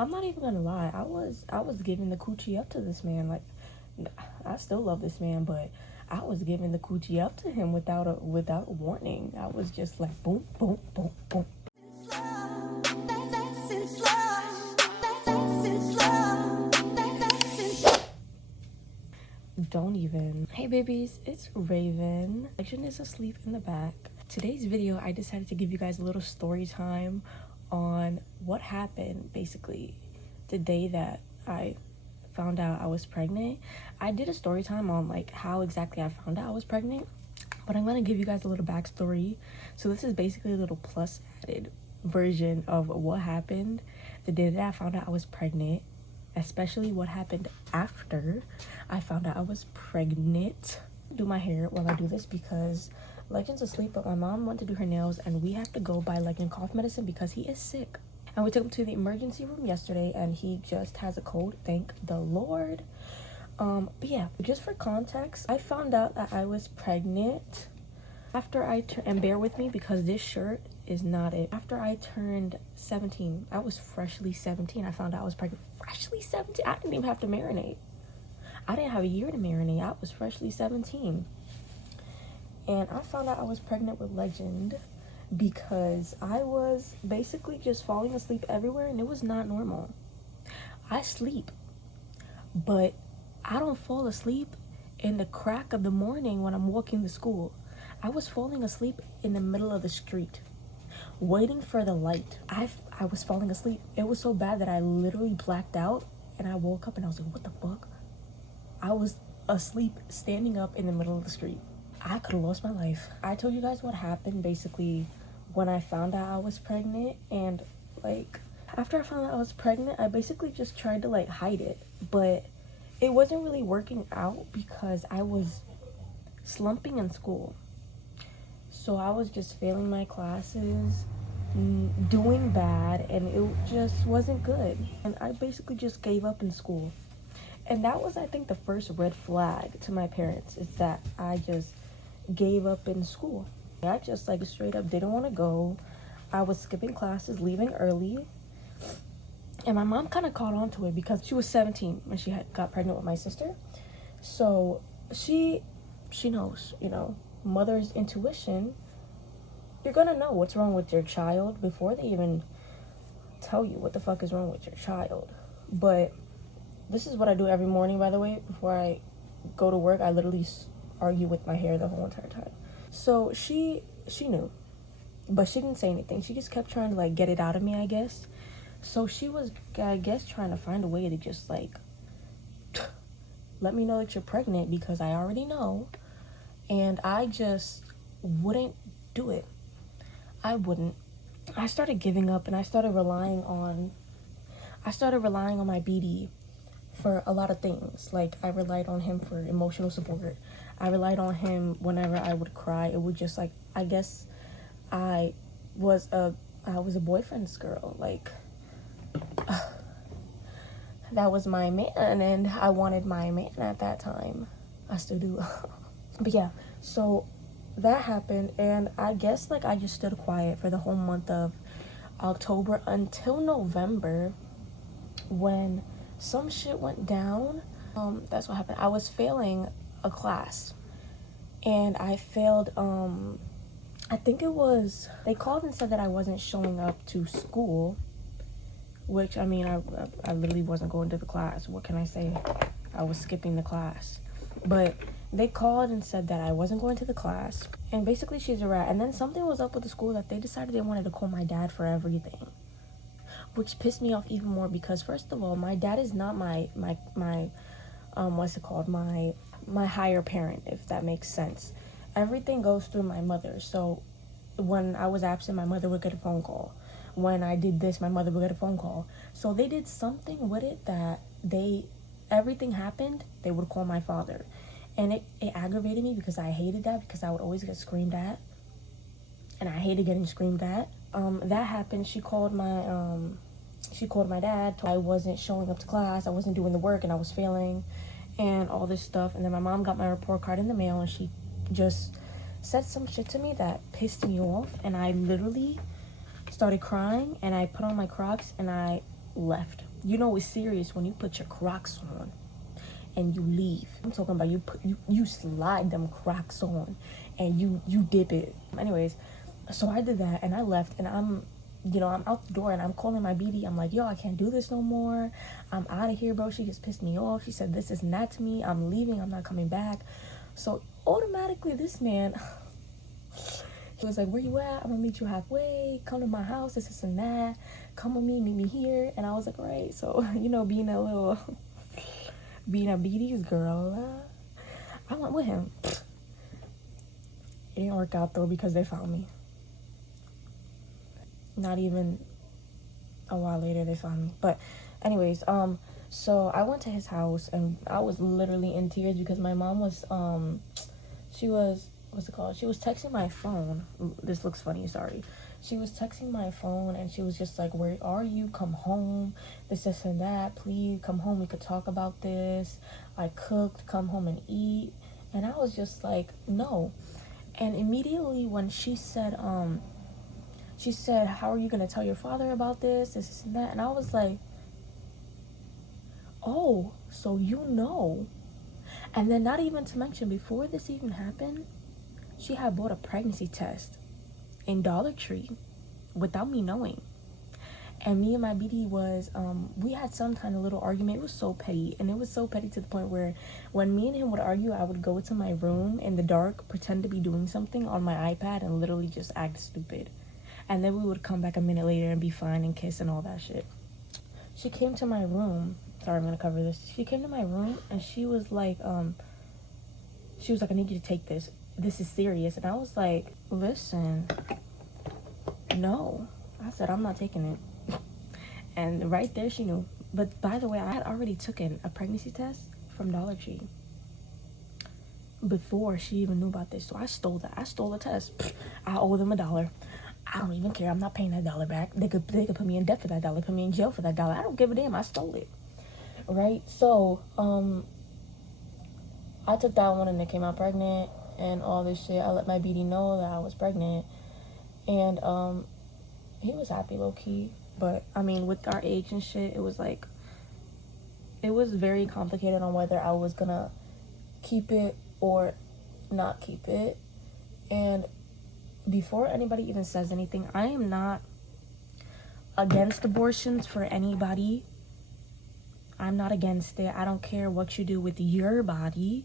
I'm not even gonna lie, I was giving the coochie up to this man. Like, I still love this man, but I was giving the coochie up to him without a warning. I was just like boom, boom, boom, boom. Don't even. Hey babies, it's Raven. Action is asleep in the back. Today's video, I decided to give you guys a little story time on what happened basically the day that I found out I was pregnant. I did a story time on like how exactly I found out I was pregnant, but I'm gonna give you guys a little backstory. So this is basically a little plus added version of what happened the day that I found out I was pregnant, especially what happened after I found out I was pregnant. Do my hair while I do this because Legend's asleep, but my mom went to do her nails and we have to go buy Legend cough medicine because he is sick. And we took him to the emergency room yesterday and he just has a cold, thank the Lord. But yeah, just for context, I found out that I was pregnant after and bear with me because this shirt is not it. After I turned 17, I was freshly 17. I found out I was pregnant. Freshly 17? I didn't even have to marinate. I didn't have a year to marinate. I was freshly 17. And I found out I was pregnant with Legend because I was basically just falling asleep everywhere and it was not normal. I sleep, but I don't fall asleep in the crack of the morning when I'm walking to school. I was falling asleep in the middle of the street, waiting for the light. I was falling asleep. It was so bad that I literally blacked out and I woke up and I was like, what the fuck? I was asleep, standing up in the middle of the street. I could have lost my life. I told you guys what happened basically when I found out I was pregnant, and like after I found out I was pregnant, I basically just tried to like hide it, but it wasn't really working out because I was slumping in school. So I was just failing my classes, doing bad, and it just wasn't good. And I basically just gave up in school. And that was, I think, the first red flag to my parents, is that I just gave up in school. I just like straight up didn't want to go. I was skipping classes, leaving early. And my mom kind of caught on to it because she was 17 when she got pregnant with my sister. So she knows, you know, mother's intuition. You're gonna know what's wrong with your child before they even tell you what the fuck is wrong with your child. But this is what I do every morning, by the way. Before I go to work, I literally argue with my hair the whole entire time. So she knew, but she didn't say anything. She just kept trying to like get it out of me, I guess. So she was, I guess, trying to find a way to just like let me know that you're pregnant because I already know. And I just wouldn't do it. I wouldn't. I started giving up and I started relying on my BD for a lot of things. Like, I relied on him for emotional support. I relied on him whenever I would cry. It would just like, I guess I was a boyfriend's girl. Like, that was my man and I wanted my man at that time. I still do. But yeah, so that happened, and I guess like I just stood quiet for the whole month of October until November when some shit went down. That's what happened. I was failing a class and I failed, I think it was, they called and said that I wasn't showing up to school, which I mean, I literally wasn't going to the class. What can I say? I was skipping the class. But they called and said that I wasn't going to the class, and basically she's a rat. And then something was up with the school that they decided they wanted to call my dad for everything, which pissed me off even more because first of all, my dad is not my what's it called, my higher parent, if that makes sense. Everything goes through my mother. So when I was absent, my mother would get a phone call. When I did this, my mother would get a phone call. So they did something with it that everything happened, they would call my father. And it aggravated me because I hated that, because I would always get screamed at. And I hated getting screamed at. That happened. She called my dad. I wasn't showing up to class. I wasn't doing the work and I was failing and all this stuff. And then my mom got my report card in the mail and she just said some shit to me that pissed me off. And I literally started crying and I put on my Crocs and I left. You know it's serious when you put your Crocs on and you leave. I'm talking about you slide them Crocs on and you dip it. Anyways, so I did that and I left, and I'm out the door and I'm calling my BD. I'm like, yo, I can't do this no more. I'm out of here, bro. She just pissed me off. She said this is not to me. I'm leaving. I'm not coming back. So automatically this man, he was like, where you at? I'm gonna meet you halfway. Come to my house. This and that. Come with me. Meet me here. And I was like, all right. So, being a BD's girl, I went with him. It didn't work out though because they found me. Not even a while later they found me. But anyways, so I went to his house and I was literally in tears because my mom was she was texting my phone. This looks funny, sorry. She was texting my phone and she was just like, where are you? Come home. This and that. Please come home. We could talk about this. I cooked. Come home and eat. And I was just like, no. And immediately when she said, how are you going to tell your father about this? This and that. And I was like, oh, so you know. And then not even to mention, before this even happened, she had bought a pregnancy test in Dollar Tree without me knowing. And me and my BD was, we had some kind of little argument. It was so petty. And it was so petty to the point where when me and him would argue, I would go to my room in the dark, pretend to be doing something on my iPad and literally just act stupid. And then we would come back a minute later and be fine and kiss and all that shit. She came to my room. Sorry, I'm going to cover this. She came to my room and she was like, I need you to take this. This is serious. And I was like, listen, no. I said, I'm not taking it. And right there she knew. But by the way, I had already taken a pregnancy test from Dollar Tree before she even knew about this. So I stole that. I stole the test. I owe them $1. I don't even care. I'm not paying that $1 back. They could put me in debt for that $1, put me in jail for that $1. I don't give a damn. I stole it. Right? So, I took that one and it came out pregnant and all this shit. I let my BD know that I was pregnant. And, he was happy, low-key. But, I mean, with our age and shit, it was like, it was very complicated on whether I was gonna keep it or not keep it. And before anybody even says anything, I am not against abortions for anybody. I'm not against it. I don't care what you do with your body.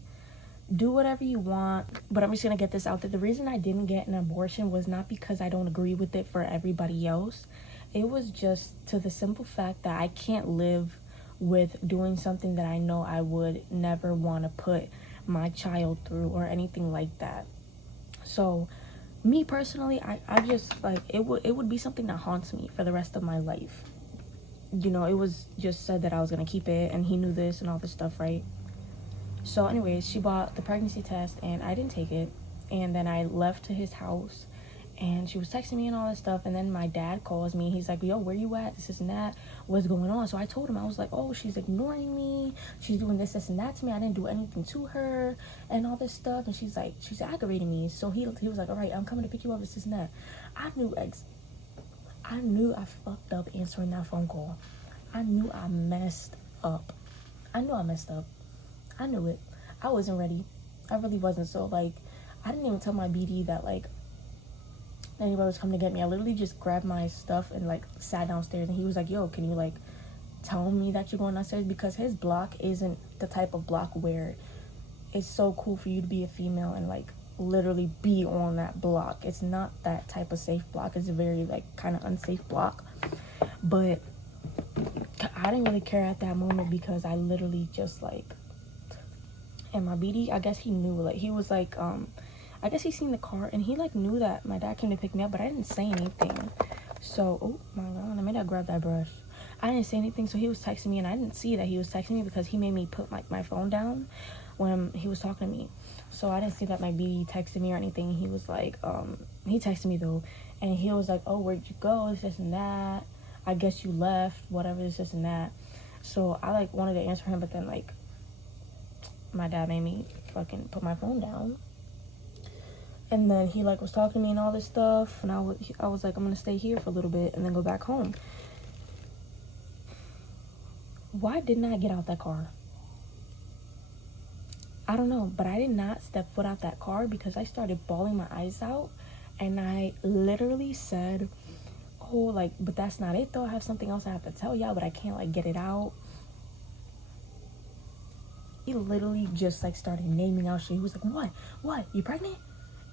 Do whatever you want. But I'm just going to get this out there. The reason I didn't get an abortion was not because I don't agree with it for everybody else. It was just to the simple fact that I can't live with doing something that I know I would never want to put my child through or anything like that. So, me personally, I just, like, it would be something that haunts me for the rest of my life. It was just said that I was going to keep it, and he knew this and all this stuff, right? So anyways, she bought the pregnancy test, and I didn't take it. And then I left to his house, and she was texting me and all that stuff. And then my dad calls me. He's like, yo, where you at? This and that. What's going on? So I told him, I was like, oh, she's ignoring me. She's doing this and that to me. I didn't do anything to her and all this stuff. And she's aggravating me. So he was like, all right, I'm coming to pick you up. This and that. I knew I fucked up answering that phone call. I knew I messed up. I knew it. I wasn't ready. I really wasn't. So, like, I didn't even tell my BD that, like, anybody was coming to get me. I literally just grabbed my stuff and, like, sat downstairs. And he was like, yo, can you, like, tell me that you're going downstairs? Because his block isn't the type of block where it's so cool for you to be a female and, like, literally be on that block. It's not that type of safe block. It's a very, like, kind of unsafe block. But I didn't really care at that moment because I literally just, like, and my BD, I guess he knew, like, he was like, I guess he seen the car and he, like, knew that my dad came to pick me up, but I didn't say anything. So, oh my god, I made that grab that brush. I didn't say anything, so he was texting me, and I didn't see that he was texting me because he made me put, like, my phone down when he was talking to me. So I didn't see that my BD texted me or anything. He was like, he texted me though, and he was like, oh, where'd you go? This and that. I guess you left, whatever, this and that. So I, like, wanted to answer him, but then, like, my dad made me fucking put my phone down. And then he, like, was talking to me and all this stuff, and I was like, I'm gonna stay here for a little bit and then go back home. Why didn't I get out that car? I don't know, but I did not step foot out that car because I started bawling my eyes out, and I literally said, oh, like, but that's not it though. I have something else I have to tell y'all, but I can't like get it out. He literally just like started naming out shit. He was like, what, you pregnant?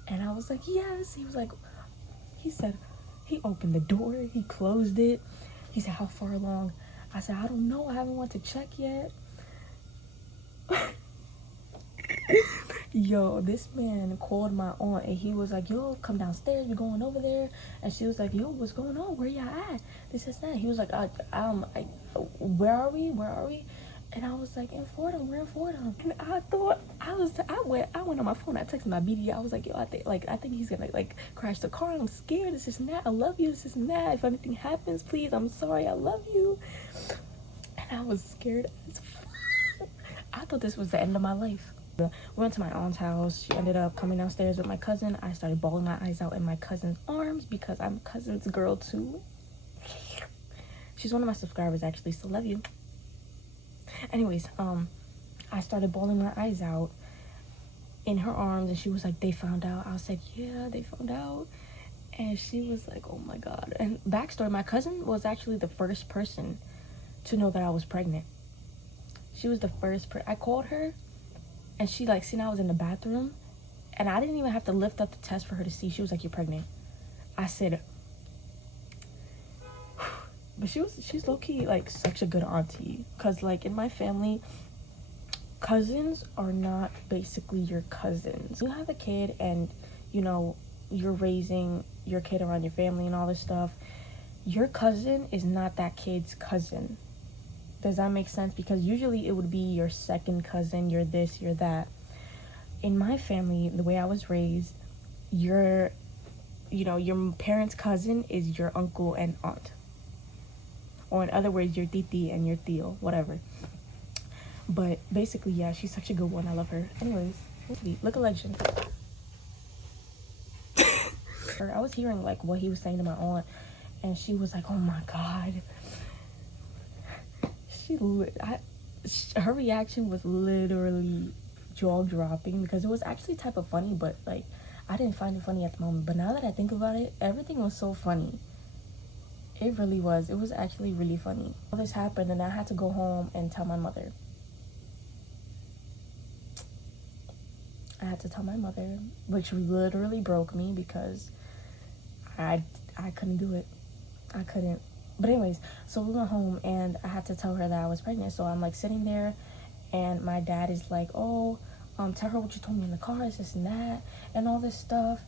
And I was like, yes. He was like, he said, he opened the door, he closed it. He said, how far along? I said, I don't know, I haven't went to check yet. Yo, this man called my aunt and he was like, yo, come downstairs, we're going over there. And she was like, yo, what's going on? Where y'all at? This is that. He was like, where are we? And I was like, in Fordham, we're in Fordham. And I thought I went on my phone, I texted my BD, I was like, yo, I think he's gonna like crash the car. I'm scared. This is that. I love you. This is that. If anything happens, please, I'm sorry. I love you. And I was scared as fuck. I thought this was the end of my life. We went to my aunt's house. She ended up coming downstairs with my cousin. I started bawling my eyes out in my cousin's arms because I'm cousin's girl too. She's one of my subscribers actually, so love you. Anyways, I started bawling my eyes out in her arms, and she was like, they found out. I said, yeah, they found out. And she was like, oh my god. And backstory, my cousin was actually the first person to know that I was pregnant. She was the first I called her, and she like seen I was in the bathroom, and I didn't even have to lift up the test for her to see. She was like, you're pregnant. I said, but she's low-key like such a good auntie, because like in my family, cousins are not basically your cousins. You have a kid and you know you're raising your kid around your family and all this stuff. Your cousin is not that kid's cousin. Does that make sense? Because usually it would be your second cousin, you're this, you're that. In my family, the way I was raised, your parents' cousin is your uncle and aunt. Or in other words, your titi and your tío, whatever. But basically, yeah, she's such a good one. I love her. Anyways, look at legend. I was hearing like what he was saying to my aunt, and she was like, oh my god. Her reaction was literally jaw-dropping because it was actually type of funny, but like I didn't find it funny at the moment. But now that I think about it, everything was so funny. It really was. It was actually really funny. All this happened, and I had to go home and tell my mother. I had to tell my mother, which literally broke me because I couldn't do it. I couldn't. But anyways, so we went home and I had to tell her that I was pregnant. So I'm like sitting there, and my dad is like, oh, tell her what you told me in the car, this and that, and all this stuff.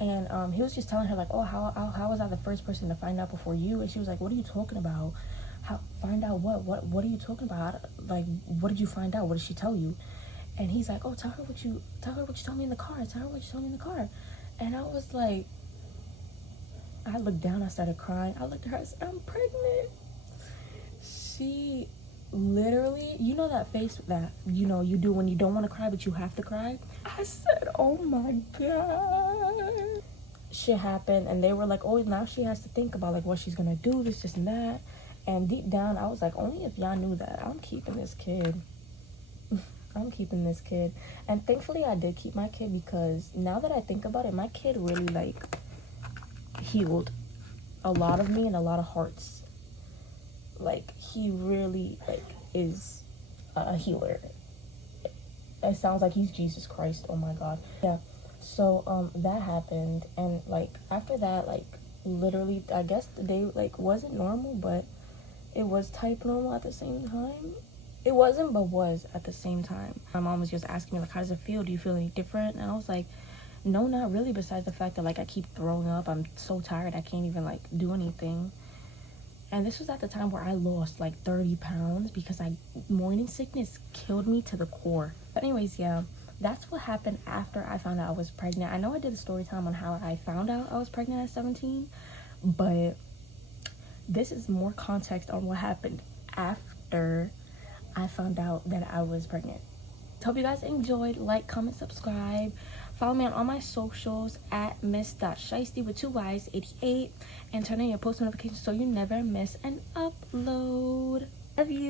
And he was just telling her like, oh, how was I the first person to find out before you? And she was like, what are you talking about? How find out what are you talking about? Like, what did you find out? What did she tell you? And he's like, oh, tell her what you told me in the car. Tell her what you told me in the car. And I was like, I looked down, I started crying. I looked at her, I said, I'm pregnant. She literally, you know that face that, you know, you do when you don't want to cry, but you have to cry? I said, oh my God. Shit happened, and they were like, oh, now she has to think about, like, what she's going to do, this and that. And deep down, I was like, only if y'all knew that, I'm keeping this kid. I'm keeping this kid. And thankfully, I did keep my kid, because now that I think about it, my kid really, like, healed a lot of me and a lot of hearts. Like, he really, like, is a healer. It sounds like he's Jesus Christ. Oh my God. Yeah. So that happened, and like after that, like literally, I guess the day like wasn't normal, but it was type normal at the same time. It wasn't, but was at the same time. My mom was just asking me like, how does it feel? Do you feel any different? And I was like, no, not really, besides the fact that like I keep throwing up. I'm so tired, I can't even like do anything. And this was at the time where I lost like 30 pounds because morning sickness killed me to the core. But anyways, yeah, that's what happened after I found out I was pregnant. I know I did a story time on how I found out I was pregnant at 17, but this is more context on what happened after I found out that I was pregnant. Hope you guys enjoyed. Like, comment, subscribe. Follow me on all my socials at miss.shiesty with 2 Y's 88, and turn on your post notifications so you never miss an upload. Love you.